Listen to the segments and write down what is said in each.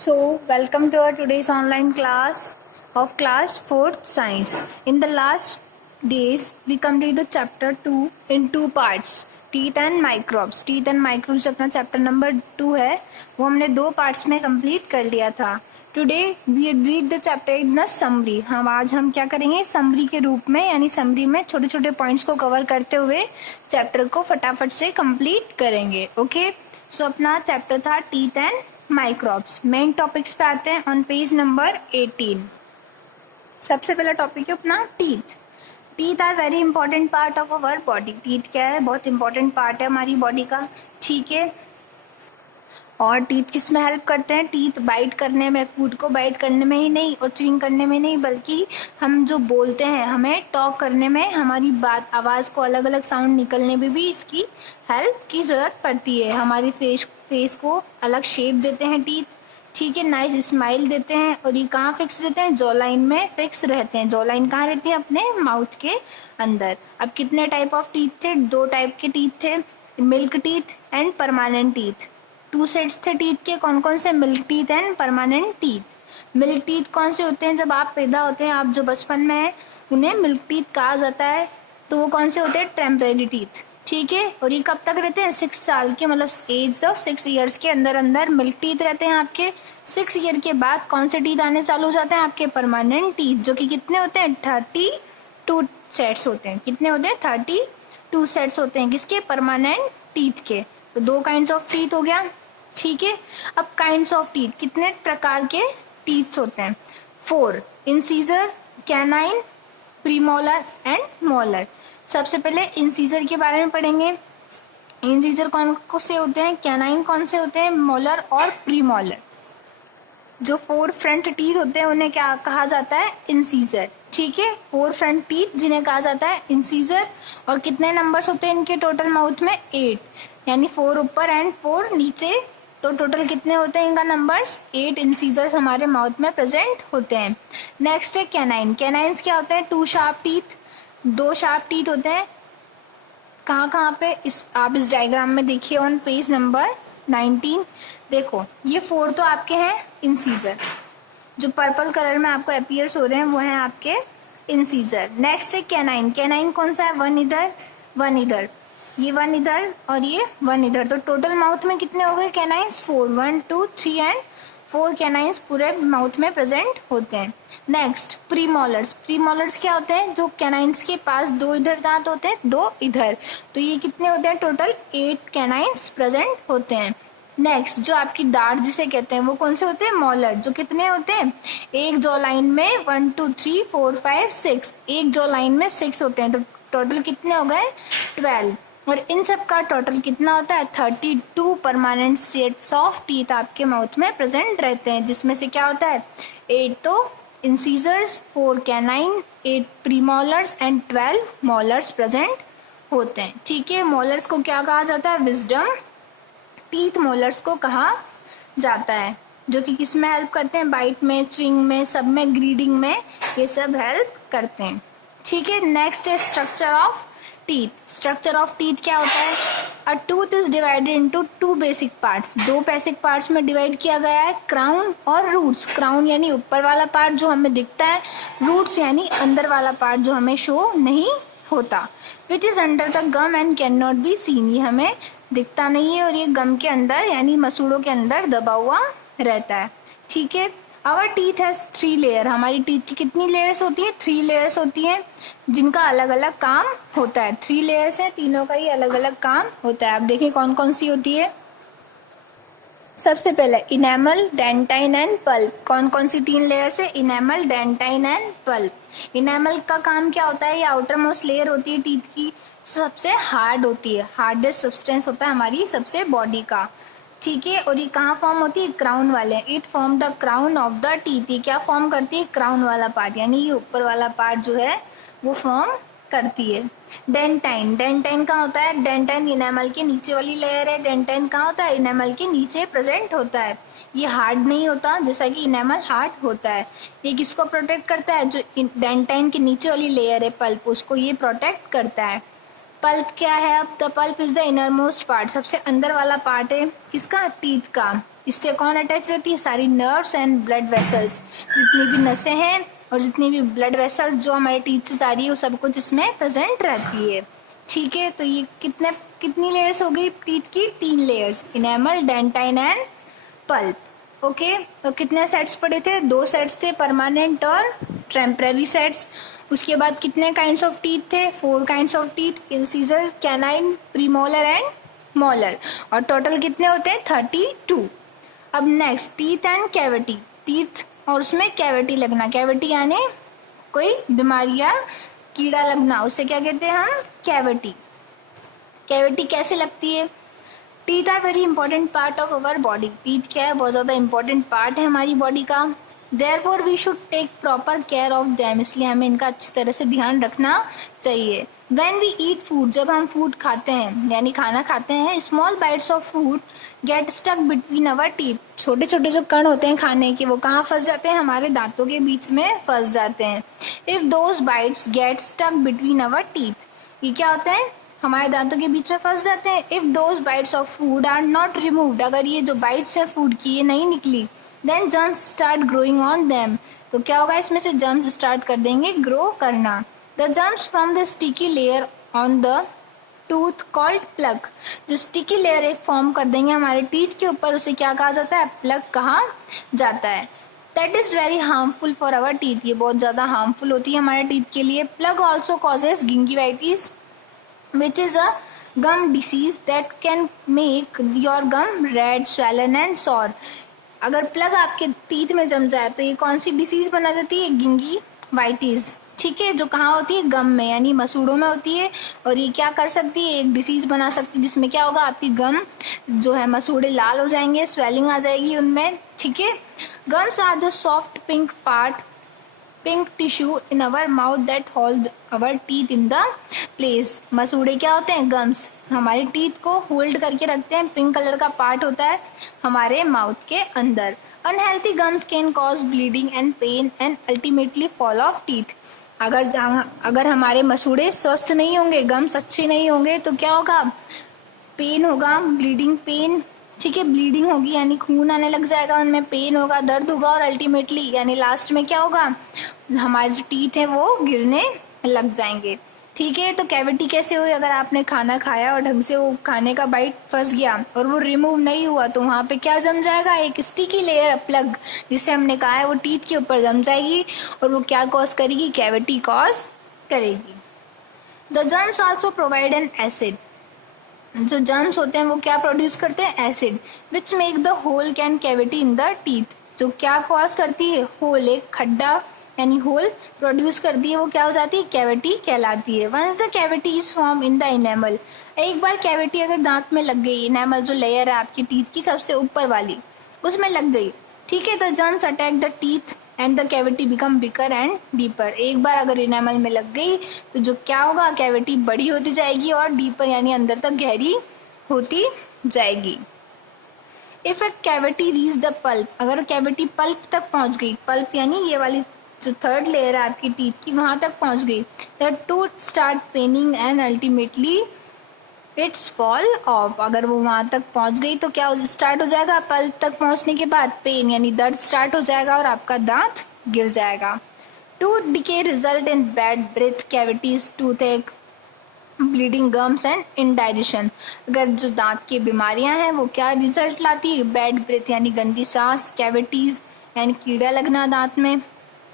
So, welcome to our today's online class of class 4th science. In the last days, we completed the chapter 2 in two parts. Teeth and microbes. Teeth and microbes अपना chapter number 2 है, वो हमने दो parts में complete कर लिया था. Today we read the chapter in the summary. हम आज हम क्या करेंगे, समरी के रूप में, यानी समरी में छोटे छोटे पॉइंट्स को कवर करते हुए चैप्टर को फटाफट से कंप्लीट करेंगे. ओके, सो अपना चैप्टर था teeth and microbes. Main topics पे आते हैं ऑन पेज नंबर 18. सबसे पहला टॉपिक है अपना teeth. Teeth are very important part of our body. Teeth क्या है, बहुत इंपॉर्टेंट पार्ट है हमारी बॉडी का. ठीक है, और टीथ किस में हेल्प करते हैं? टीथ बाइट करने में, फूड को बाइट करने में ही नहीं और च्युइंग करने में नहीं, बल्कि हम जो बोलते हैं, हमें टॉक करने में, हमारी बात, आवाज़ को अलग अलग साउंड निकलने में भी इसकी हेल्प की ज़रूरत पड़ती है. हमारी फेस को अलग शेप देते हैं टीथ. ठीक है, नाइस स्माइल देते हैं. और ये कहाँ फिक्स रहते हैं? जॉ लाइन में फिक्स रहते हैं. जॉ लाइन कहाँ रहती है? अपने माउथ के अंदर. अब कितने टाइप ऑफ टीथ थे? दो टाइप के टीथ थे, milk teeth and permanent teeth. Two sets थे टीथ के. कौन कौन से? Milk teeth and permanent teeth. Milk teeth कौन से होते हैं? जब आप पैदा होते हैं, आप जो बचपन में हैं, उन्हें मिल्क टीथ कहा जाता है. तो वो कौन से होते हैं? Temporary teeth. ठीक है, और ये कब तक रहते हैं? 6 साल के, मतलब एज ऑफ 6 ईयर्स के अंदर अंदर मिल्क टीथ रहते हैं आपके. 6 ईयर के बाद कौन से टीथ आने चालू हो जाते हैं? आपके परमानेंट टीथ, जो कि कितने होते हैं? 32 सेट्स होते हैं. कितने होते हैं? 32 सेट्स होते हैं. किसके? परमानेंट टीथ के. तो दो काइंड्स ऑफ टीथ हो गया. ठीक है, अब काइंड्स ऑफ टीथ, कितने प्रकार के टीथ होते हैं? 4. Incisor, canine, premolar and molar. सबसे पहले इंसीजर के बारे में पढ़ेंगे. इंसीजर कौन से होते हैं? कैनाइन कौन से होते हैं? मोलर और प्रीमोलर. जो 4 फ्रंट टीथ होते हैं उन्हें क्या कहा जाता है? इंसीजर. ठीक है, 4 फ्रंट टीथ जिन्हें कहा जाता है इंसीजर. और कितने नंबर्स होते हैं इनके टोटल माउथ में? 8, यानी 4 ऊपर एंड 4 नीचे. तो टोटल कितने होते हैं इनका नंबर्स? 8 इंसीजर्स हमारे माउथ में प्रेजेंट होते हैं. नेक्स्ट है कैनाइन. कैनाइन्स क्या होते हैं? 2 शार्प टीथ. 2 शार्प टीथ होते हैं. कहाँ कहाँ पे? आप इस डायग्राम में देखिए ऑन पेज नंबर 19. देखो, ये 4 तो आपके हैं इंसीजर. जो पर्पल कलर में आपको अपीयर्स हो रहे हैं वो हैं आपके इंसीजर. नेक्स्ट है कैनाइन. कैनाइन कौन सा है? 1 इधर, 1 इधर, ये 1 इधर और ये 1 इधर. तो टोटल माउथ में कितने हो गए कैनाइन्स? 4. 1 2 3 एंड 4 कैनाइन्स पूरे माउथ में प्रेजेंट होते हैं. Next premolars. प्रीमोलर्स क्या होते हैं? जो कैनाइन्स के पास 2 इधर दांत होते हैं, 2 इधर. तो ये कितने होते हैं? टोटल 8 कैनाइन्स प्रेजेंट होते हैं. नेक्स्ट जो आपकी दाढ़ जिसे कहते हैं वो कौन से होते हैं? मोलर. जो कितने होते हैं? एक जॉ लाइन में 1 2 3 4 5 6, एक जॉ लाइन में 6 होते हैं. तो टोटल कितने हो गए? 12. और इन सब का टोटल कितना होता है? 32 परमानेंट सेट्स ऑफ टीथ आपके माउथ में प्रेजेंट रहते हैं, जिसमें से क्या होता है? 8 तो incisors, 4 canine, 8 premolars and 12 molars present होते हैं. ठीक है, मोलर्स को क्या कहा जाता है? विजडम टीथ मोलर्स को कहा जाता है, जो कि किस में हेल्प करते हैं? बाइट में, च्युइंग में, सब में, ग्रीडिंग में, ये सब हेल्प करते हैं. ठीक है, नेक्स्ट है structure of teeth. Structure of teeth क्या होता है? अ tooth is divided into 2 basic parts. 2 basic parts में डिवाइड किया गया है, क्राउन और रूट्स. क्राउन यानी ऊपर वाला पार्ट जो हमें दिखता है, रूट्स यानी अंदर वाला पार्ट जो हमें शो नहीं होता. Which is under the gum and can not be seen. ये हमें दिखता नहीं है और ये गम के अंदर यानी मसूड़ों के अंदर दबा हुआ रहता है. ठीक है, आवर टीथ हैज 3 लेयर. हमारी टीथ की कितनी लेयर्स होती है? 3 लेयर्स होती हैं, जिनका अलग अलग काम होता है. 3 लेयर्स हैं, तीनों का ही अलग अलग काम होता है. आप देखिए कौन कौन सी होती है. सबसे पहले इनेमल, डेंटाइन एंड पल्प. कौन कौन सी 3 लेयर्स है? Enamel, dentine and pulp. Enamel का काम क्या होता है? ये आउटर मोस्ट लेयर होती है टीथ की, सबसे हार्ड होती है. हार्डेस्ट सब्सटेंस होता है हमारी सबसे बॉडी का. ठीक है, और ये कहाँ फॉर्म होती है? क्राउन वाले. It form the crown of the teeth. ये क्या फॉर्म करती है? क्राउन वाला पार्ट, यानी ये ऊपर वाला पार्ट जो है वो फॉर्म करती है. डेंटाइन. डेंटाइन कहाँ होता है? डेंटाइन इनेमल के नीचे वाली लेयर है. डेंटाइन कहाँ होता है? इनेमल के नीचे प्रेजेंट होता है. ये हार्ड नहीं होता जैसा कि इनेमल हार्ड होता है. ये किसको प्रोटेक्ट करता है? जो डेंटाइन के नीचे वाली लेयर है पल्प, उसको ये प्रोटेक्ट करता है. पल्प क्या है? अब the pulp is the inner most part. सबसे अंदर वाला पार्ट है किसका? टीथ का. इससे कौन अटैच रहती है? सारी नर्व्स एंड ब्लड वेसल्स, जितनी भी नसें हैं और जितनी भी ब्लड वेसल जो हमारे टीथ से जा रही है वो सब कुछ इसमें प्रेजेंट रहती है। ठीक है, तो ये कितनी लेयर्स हो गई टीथ की? 3 layers, enamel, dentine and pulp. Okay, तो कितने सेट्स पड़े थे? 2 सेट्स थे, परमानेंट और टेम्पररी सेट्स। उसके बाद कितने काइंड्स ऑफ टीथ थे? 4 kinds of teeth, incisor, canine, premolar and molar. और टोटल कितने होते हैं? 32। अब next, teeth and cavity. Teeth और उसमें कैविटी लगना, कैविटी यानी कोई बीमारी या कीड़ा लगना, उसे क्या कहते हैं हम? कैविटी। कैविटी कैसे लगती है? Teeth are very important part of our body. Teeth क्या है? बहुत ज़्यादा इंपॉर्टेंट पार्ट है हमारी बॉडी का। Therefore we should take proper care of them, इसलिए हमें इनका अच्छी तरह से ध्यान रखना चाहिए। व्हेन वी ईट फूड, जब हम फूड खाते हैं यानी खाना खाते हैं, small bites of food get stuck between our teeth. छोटे छोटे जो कण होते हैं खाने के, वो कहाँ फंस जाते हैं? हमारे दांतों के बीच में फंस जाते हैं। If those bites get stuck between our teeth, ये क्या होता है? हमारे दांतों के बीच में फंस जाते हैं। If those bites of food are not removed, अगर ये जो बाइट्स है फूड की ये नहीं निकली, then germs start growing on them, तो क्या होगा? इसमें से जर्म्स स्टार्ट कर देंगे ग्रो करना। The germs from the sticky layer on the tooth called plug, जो स्टिकी लेयर एक फॉर्म कर देंगे हमारे टीथ के ऊपर, उसे क्या कहा जाता है? प्लग कहा जाता है। That is very harmful for our teeth, ये बहुत ज़्यादा हार्मफुल होती है हमारे टीथ के लिए। Plug also causes gingivitis which is a gum disease that can make your gum red, swollen and sore। अगर प्लग आपके टीथ में जम जाए तो ये कौन सी डिसीज बना देती है? गिंगिवाइटिस। ठीक है, जो कहाँ होती है? गम में यानी मसूड़ों में होती है। और ये क्या कर सकती है? एक डिसीज बना सकती है जिसमें क्या होगा? आपकी गम जो है मसूड़े लाल हो जाएंगे, स्वेलिंग आ जाएगी उनमें। ठीक है, gums are the soft pink part, pink tissue in our mouth that hold our teeth in the place. मसूड़े क्या होते हैं? गम्स, हमारे टीथ को होल्ड करके रखते हैं। पिंक कलर का पार्ट होता है हमारे माउथ के अंदर। Unhealthy gums can cause bleeding and pain and ultimately fall of teeth. अगर हमारे मसूड़े स्वस्थ नहीं होंगे, गम्स अच्छे नहीं होंगे, तो क्या होगा? पेन होगा, ब्लीडिंग, पेन। ठीक है, ब्लीडिंग होगी यानी खून आने लग जाएगा उनमें, पेन होगा, दर्द होगा, और अल्टीमेटली यानी लास्ट में क्या होगा? हमारे जो टीथ है वो गिरने लग जाएंगे। ठीक है, तो कैविटी कैसे हुई? अगर आपने खाना खाया और ढंग से वो खाने का बाइट फंस गया और वो रिमूव नहीं हुआ, तो वहाँ पे क्या जम जाएगा? एक स्टिकी लेयर, प्लग, जिसे हमने कहा है वो टीथ के ऊपर जम जाएगी और वो क्या कॉज करेगी? कैविटी कॉज करेगी। The germs also provide an acid, जो जर्म्स होते हैं वो क्या प्रोड्यूस करते हैं? Acid, which make the hole can cavity in the teeth, जो क्या कॉज करती है? होल, एक खड्डा यानी होल प्रोड्यूस करती है, वो क्या हो जाती है? कैविटी कहलाती है। Once the cavity is form in the enamel, एक बार कैविटी अगर दांत में लग गई, इनेमल जो लेयर है आपकी टीथ की सबसे ऊपर वाली, उसमें लग गई, ठीक है, the germs attack the teeth and the cavity become beaker and deeper. एक बार अगर इनेमल में लग गई तो जो क्या होगा? कैविटी बड़ी होती जाएगी और डीपर यानी अंदर तक गहरी होती जाएगी। If a cavity reach the pulp, अगर कैविटी पल्प तक पहुंच गई, पल्प यानी ये वाली जो थर्ड लेयर है आपकी टीथ की, वहां तक पहुंच गई, the tooth start paining and ultimately its fall off. अगर वो वहां तक पहुंच गई तो क्या स्टार्ट हो जाएगा? पल्प तक पहुंचने के बाद पेन यानी दर्द स्टार्ट हो जाएगा और आपका दांत गिर जाएगा। Tooth decay result in bad breath, cavities, tooth bleeding, gums and indigestion. अगर जो दांत की बीमारियां हैं वो क्या रिजल्ट लाती है? बैड ब्रेथ यानी गंदी सांस, कैविटीज यानी कीड़ा लगना दांत में,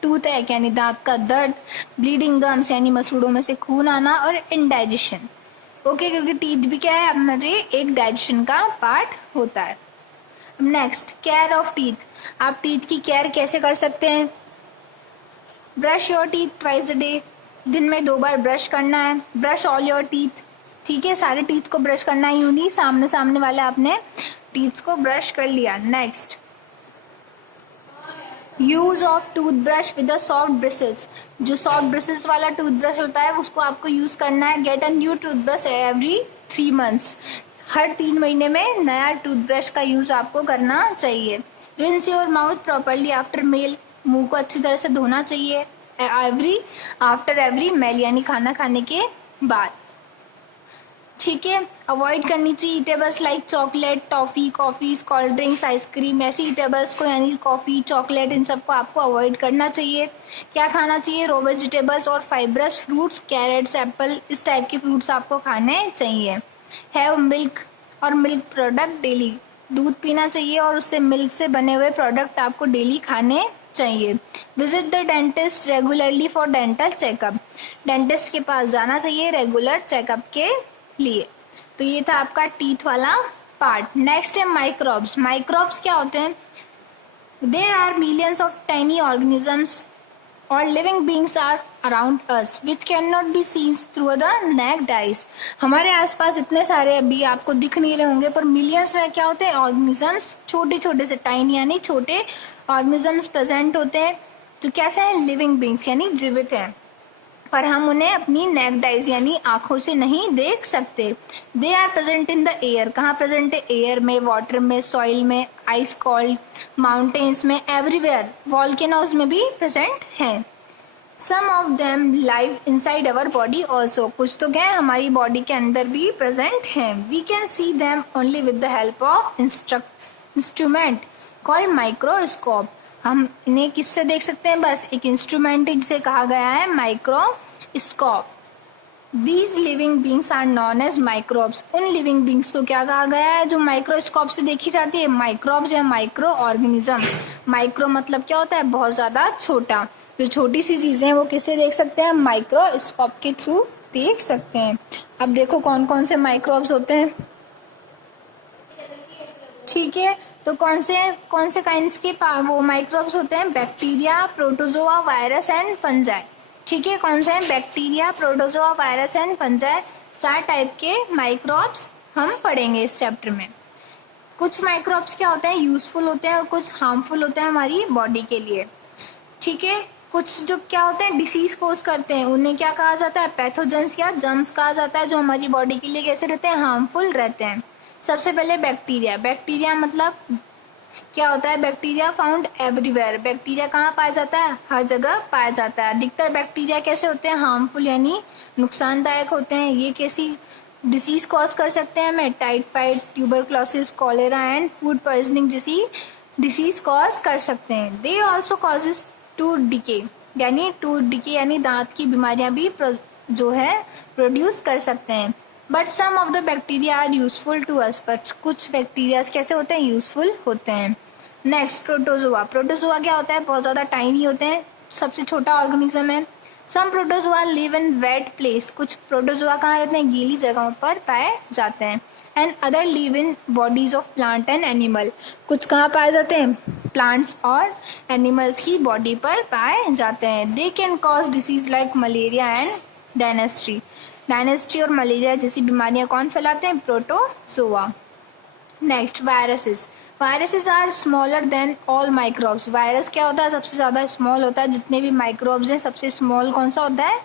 टूथ एक यानी दांत का दर्द, ब्लीडिंग गम्स यानी मसूड़ों में से खून आना, और इंडाइजेशन। ओके, क्योंकि टीथ भी क्या है हमारे? एक डाइजेशन का पार्ट होता है। Next, care of teeth. आप टीथ की केयर कैसे कर सकते हैं? Brush your teeth twice a day, दिन में 2 बार ब्रश करना है। ब्रश ऑल योर टीथ, ठीक है, सारे टीथ को ब्रश करना है, यूं नहीं सामने सामने वाले आपने टीथ को ब्रश कर लिया। Next, use of toothbrush with the soft bristles, जो सॉफ्ट ब्रिसल्स वाला टूथब्रश होता है उसको आपको यूज करना है। Get a new toothbrush every 3 months, हर 3 महीने में नया टूथब्रश का यूज आपको करना चाहिए। Rinse your mouth properly after meal, मुंह को अच्छी तरह से धोना चाहिए आफ्टर एवरी मील यानी खाना खाने के बाद। ठीक है। अवॉइड करनी चाहिए eatables like chocolate, toffee, coffees, cold drinks, ice cream, ऐसी ईटेबल्स को यानी कॉफ़ी, चॉकलेट, इन सबको आपको अवॉइड करना चाहिए। क्या खाना चाहिए? रो वेजिटेबल्स और फाइब्रस फ्रूट्स, कैरेट्स, एप्पल, इस टाइप के फ्रूट्स आपको खाने चाहिए। हैव मिल्क और मिल्क प्रोडक्ट डेली, दूध पीना चाहिए और उससे मिल्क से बने हुए प्रोडक्ट आपको डेली खाने चाहिए। Visit the dentist regularly for dental checkup, dentist के पास जाना चाहिए रेगुलर चेकअप के लिए। तो ये था आपका टीथ वाला पार्ट। नेक्स्ट है माइक्रोब्स। माइक्रोब्स क्या होते हैं? There are millions of tiny organisms और living beings are around us which can not be seen through the naked eyes. हमारे आसपास इतने सारे अभी आपको दिख नहीं रहे होंगे, पर मिलियंस में क्या होते हैं? ऑर्गेनिजम्स, छोटे छोटे से टाइनी यानी छोटे ऑर्गेनिजम्स प्रेजेंट होते हैं, जो कैसे हैं? लिविंग बींग्स यानी जीवित हैं, पर हम उन्हें अपनी नेक्ड आइज यानी आंखों से नहीं देख सकते। They are present in the air, कहाँ प्रेजेंट है? एयर में, वाटर में, सॉइल में, आइस कोल्ड माउंटेन्स में, एवरीवेयर, वॉल्केनोज में भी प्रेजेंट हैं। Some of them live inside our body also, कुछ तो क्या है? हमारी बॉडी के अंदर भी प्रेजेंट हैं। We can see them only with the help of instrument called microscope. हम इन्हें किससे देख सकते हैं? बस एक इंस्ट्रूमेंट जिसे कहा गया है microscope. These living beings are known as microbes, उन लिविंग बींग्स को क्या कहा गया है जो माइक्रोस्कोप से देखी जाती है? माइक्रोब्स या माइक्रो ऑर्गेनिज्म। माइक्रो मतलब क्या होता है? बहुत ज़्यादा छोटा। जो छोटी सी चीज़ें हैं वो किससे देख सकते हैं? माइक्रोस्कोप के थ्रू देख सकते हैं। अब देखो कौन कौन से माइक्रोब्स होते हैं। ठीक है, तो कौन से काइंड्स के वो माइक्रोब्स होते हैं? Bacteria, protozoa, virus and fungi. ठीक है, कौन से हैं? Bacteria, protozoa, virus and fungi. 4 type के माइक्रोब्स हम पढ़ेंगे इस चैप्टर में। कुछ माइक्रोब्स क्या होते हैं? यूजफुल होते हैं और कुछ हार्मफुल होते हैं हमारी बॉडी के लिए। ठीक है, कुछ जो क्या होते हैं? डिसीज कोज करते हैं, उन्हें क्या कहा जाता है? पैथोजेंस या जर्म्स कहा जाता है, जो हमारी बॉडी के लिए कैसे रहते हैं? हार्मफुल रहते हैं। सबसे पहले बैक्टीरिया। बैक्टीरिया मतलब क्या होता है? बैक्टीरिया फाउंड एवरीवेयर, बैक्टीरिया कहाँ पाया जाता है? हर जगह पाया जाता है। अधिकतर बैक्टीरिया कैसे होते हैं? हार्मफुल यानी नुकसानदायक होते हैं। ये कैसी डिसीज कॉज कर सकते हैं हमें? Typhoid, tuberculosis, cholera and food poisoning जैसी डिसीज कॉज कर सकते हैं। They also causes tooth decay, यानी दांत की बीमारियां भी जो है प्रोड्यूस कर सकते हैं। But some of the bacteria are useful to us, but कुछ बैक्टीरिया कैसे होते हैं? यूजफुल होते हैं। Next protozoa. प्रोटोजोआ क्या होता है? बहुत ज़्यादा टाइनी होते हैं, सबसे छोटा ऑर्गेनिज्म है। Some protozoa live in wet place, कुछ प्रोटोजोआ कहाँ रहते हैं? गीली जगहों पर पाए जाते हैं। And other live in bodies of plant and animal, कुछ कहाँ पाए जाते हैं? प्लांट्स और एनिमल्स की बॉडी पर पाए जाते हैं। They can cause disease like malaria and dysentery और मलेरिया जैसी बीमारियां कौन फैलाते हैं? Protozoa. Next viruses. Viruses are smaller than all microbes. Virus क्या होता है? सबसे ज़्यादा स्मॉल होता है। जितने भी माइक्रोब्स हैं सबसे स्मॉल कौन सा होता है?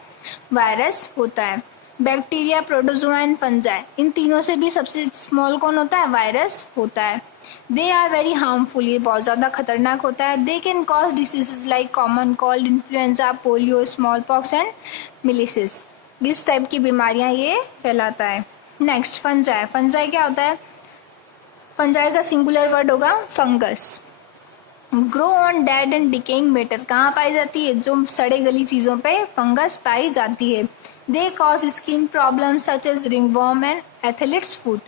वायरस होता है। बैक्टीरिया, प्रोटोजोआ एंड फंजाई, इन तीनों से भी सबसे स्मॉल कौन होता है? वायरस होता है। दे आर वेरी हार्मफुल, ये बहुत ज़्यादा खतरनाक होता है। They can cause diseases like common cold, influenza, polio, small pox and measles, इस टाइप की बीमारियां ये फैलाता है। Next fungi. फंजाई क्या होता है? फंजाई का सिंगुलर वर्ड होगा fungus. Grow on dead and decaying matter, कहाँ पाई जाती है? जो सड़े गली चीज़ों पे फंगस पाई जाती है। They cause skin problem such as ringworm and athlete's food,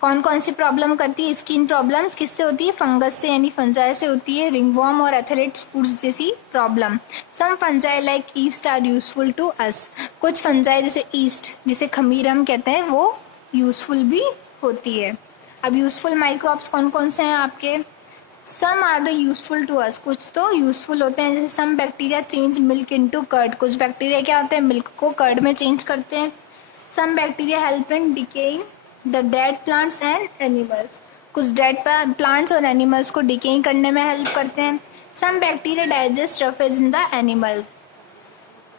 कौन कौन सी प्रॉब्लम करती है? स्किन प्रॉब्लम्स किससे होती है? फंगस से यानी फंजाई से होती है। रिंगवॉर्म और एथलीट्स फूड्स जैसी problem. Some fungi like yeast are useful to us, कुछ फंजाई जैसे ईस्ट, जिसे खमीर हम कहते हैं, वो यूजफुल भी होती है। अब यूजफुल माइक्रोब्स कौन कौन से हैं आपके? Some are the useful to us, कुछ तो यूजफुल होते हैं, जैसे some bacteria change milk into curd, कुछ बैक्टीरिया क्या होते हैं? मिल्क को कर्ड में चेंज करते हैं। Some bacteria help in decaying the dead plants and animals, कुछ डेड प्लांट्स और एनिमल्स को डिकेइंग करने में हेल्प करते हैं। Some bacteria digest roughage in the animal.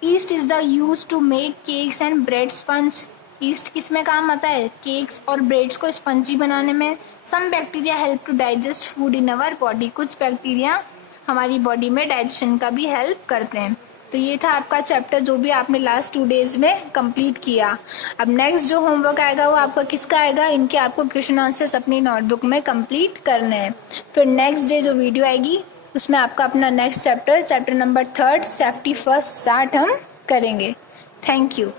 Yeast is the use to make cakes and bread sponge, yeast किस में काम आता है? केक्स और ब्रेड्स को स्पंजी बनाने में। Some bacteria help to digest food in our body, कुछ बैक्टीरिया हमारी बॉडी में डाइजेशन का भी हेल्प करते हैं। तो ये था आपका चैप्टर जो भी आपने लास्ट 2 डेज में कंप्लीट किया। अब नेक्स्ट जो होमवर्क आएगा वो आपका किसका आएगा, इनके आपको क्वेश्चन आंसर्स अपनी नोटबुक में कंप्लीट करने हैं। फिर नेक्स्ट डे जो वीडियो आएगी उसमें आपका अपना next chapter number 3 safety first start हम करेंगे। Thank you.